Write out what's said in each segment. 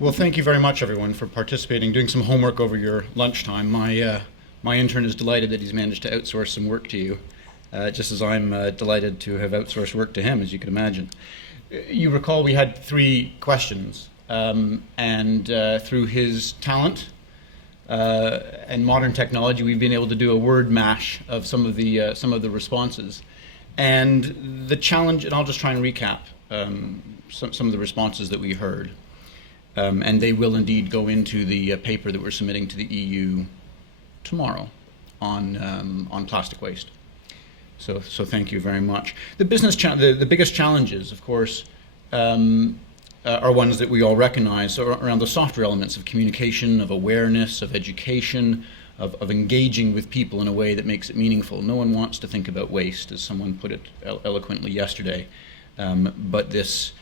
Well, thank you very much, everyone, for participating, doing some homework over your lunchtime. My intern is delighted that he's managed to outsource some work to you, just as I'm delighted to have outsourced work to him, as you can imagine. You recall we had 3 questions, and through his talent and modern technology, we've been able to do a word mash of some of the responses. And the challenge, and I'll just try and recap some of the responses that we heard. And they will indeed go into the paper that we're submitting to the EU tomorrow on plastic waste. So thank you very much. The biggest challenges, of course, are ones that we all recognize, so around the softer elements of communication, of awareness, of education, of engaging with people in a way that makes it meaningful. No one wants to think about waste, as someone put it eloquently yesterday, but this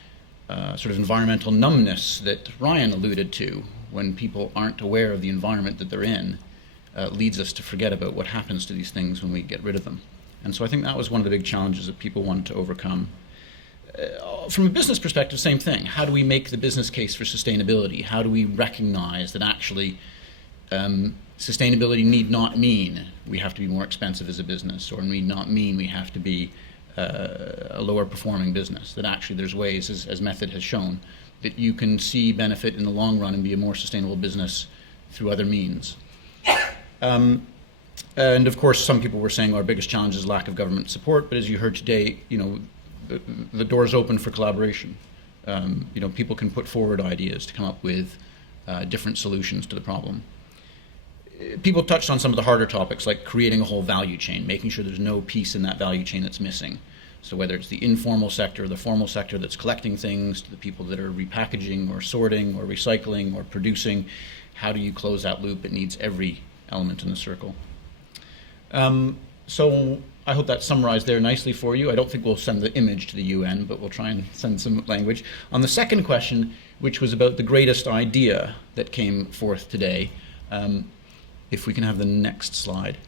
sort of environmental numbness that Ryan alluded to, when people aren't aware of the environment that they're in, leads us to forget about what happens to these things when we get rid of them. And so I think that was one of the big challenges that people wanted to overcome. From a business perspective, same thing. How do we make the business case for sustainability? How do we recognize that actually sustainability need not mean we have to be more expensive as a business, or need not mean we have to be a lower performing business, that actually there's ways, as Method has shown, that you can see benefit in the long run and be a more sustainable business through other means. And of course, some people were saying our biggest challenge is lack of government support, but as you heard today, the door's open for collaboration. People can put forward ideas to come up with different solutions to the problem. People touched on some of the harder topics, like creating a whole value chain, making sure there's no piece in that value chain that's missing. So whether it's the informal sector or the formal sector that's collecting things, to the people that are repackaging or sorting or recycling or producing, how do you close that loop? It needs every element in the circle. So I hope that summarized there nicely for you. I don't think we'll send the image to the UN, but we'll try and send some language. On the second question, which was about the greatest idea that came forth today, if we can have the next slide.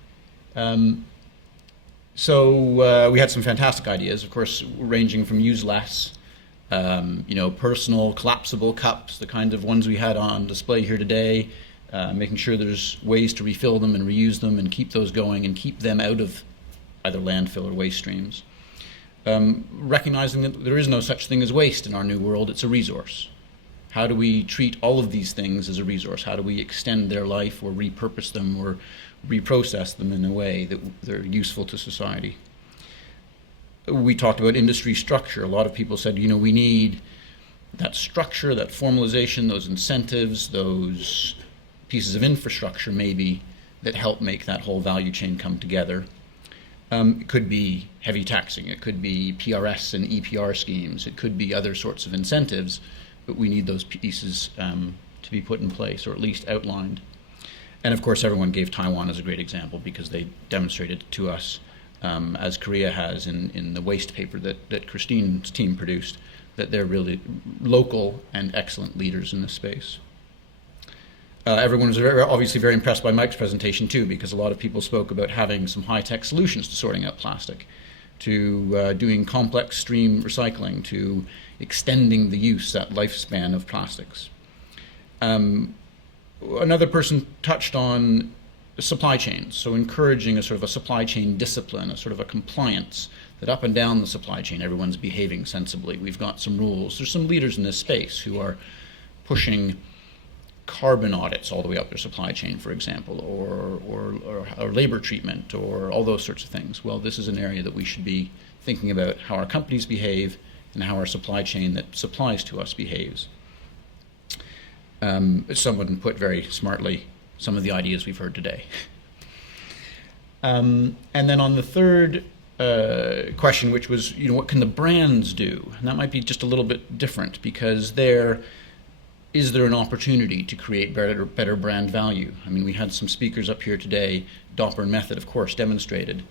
So we had some fantastic ideas, of course, ranging from use less, personal collapsible cups, the kind of ones we had on display here today, making sure there's ways to refill them and reuse them and keep those going and keep them out of either landfill or waste streams. Recognizing that there is no such thing as waste in our new world, it's a resource. How do we treat all of these things as a resource? How do we extend their life or repurpose them or reprocess them in a way that they're useful to society? We talked about industry structure. A lot of people said, we need that structure, that formalization, those incentives, those pieces of infrastructure maybe that help make that whole value chain come together. It could be heavy taxing. It could be PRS and EPR schemes. It could be other sorts of incentives, but we need those pieces to be put in place, or at least outlined. And of course, everyone gave Taiwan as a great example because they demonstrated to us, as Korea has in the waste paper that Christine's team produced, that they're really local and excellent leaders in this space. Everyone was obviously very impressed by Mike's presentation too, because a lot of people spoke about having some high-tech solutions to sorting out plastic, to doing complex stream recycling, to extending the use, that lifespan of plastics. Another person touched on supply chains, so encouraging a sort of a supply chain discipline, a sort of a compliance, that up and down the supply chain everyone's behaving sensibly. We've got some rules. There's some leaders in this space who are pushing carbon audits all the way up their supply chain, for example, or labor treatment, or all those sorts of things. Well, this is an area that we should be thinking about how our companies behave and how our supply chain that supplies to us behaves. Someone put very smartly some of the ideas we've heard today. And then on the third question, which was, what can the brands do? And that might be just a little bit different, because is there an opportunity to create better brand value? I mean, we had some speakers up here today. Doppler and Method, of course, demonstrated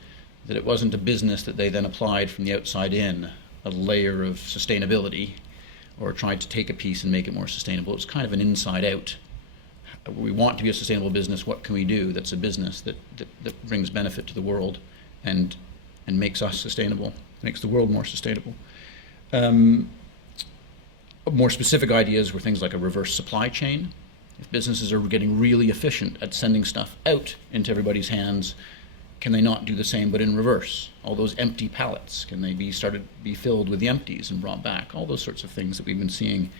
that it wasn't a business that they then applied from the outside in, a layer of sustainability, or tried to take a piece and make it more sustainable. It was kind of an inside out. We want to be a sustainable business. What can we do that's a business that brings benefit to the world and makes us sustainable, makes the world more sustainable? More specific ideas were things like a reverse supply chain. If businesses are getting really efficient at sending stuff out into everybody's hands, can they not do the same but in reverse? All those empty pallets, can they be filled with the empties and brought back? All those sorts of things that we've been seeing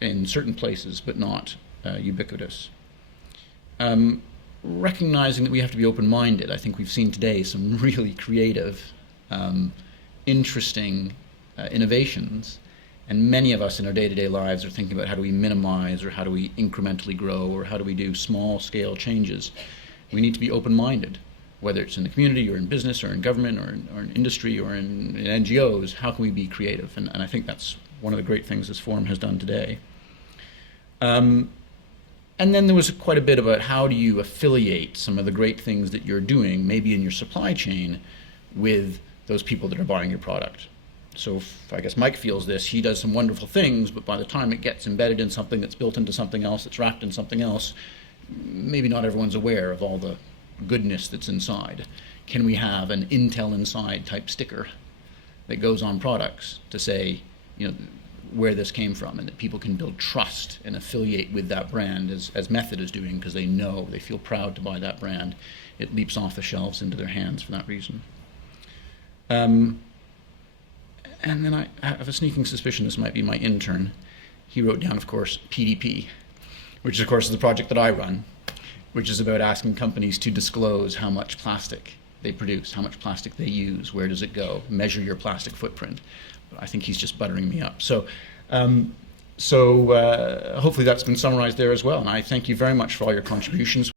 in certain places but not ubiquitous. Recognizing that we have to be open-minded. I think we've seen today some really creative, interesting innovations, and many of us in our day-to-day lives are thinking about how do we minimize, or how do we incrementally grow, or how do we do small-scale changes. We need to be open-minded, whether it's in the community or in business or in government or in industry or in NGOs. How can we be creative? And I think that's one of the great things this forum has done today. And then there was quite a bit about how do you affiliate some of the great things that you're doing, maybe in your supply chain, with those people that are buying your product. So if, I guess Mike feels this, he does some wonderful things, but by the time it gets embedded in something that's built into something else, that's wrapped in something else, maybe not everyone's aware of all the goodness that's inside. Can we have an Intel Inside type sticker that goes on products to say, where this came from, and that people can build trust and affiliate with that brand as Method is doing, because they feel proud to buy that brand. It leaps off the shelves into their hands for that reason. And then I have a sneaking suspicion this might be my intern. He wrote down, of course, PDP, which of course is the project that I run, which is about asking companies to disclose how much plastic they produce, how much plastic they use, where does it go, measure your plastic footprint. But I think he's just buttering me up. So hopefully that's been summarized there as well. And I thank you very much for all your contributions.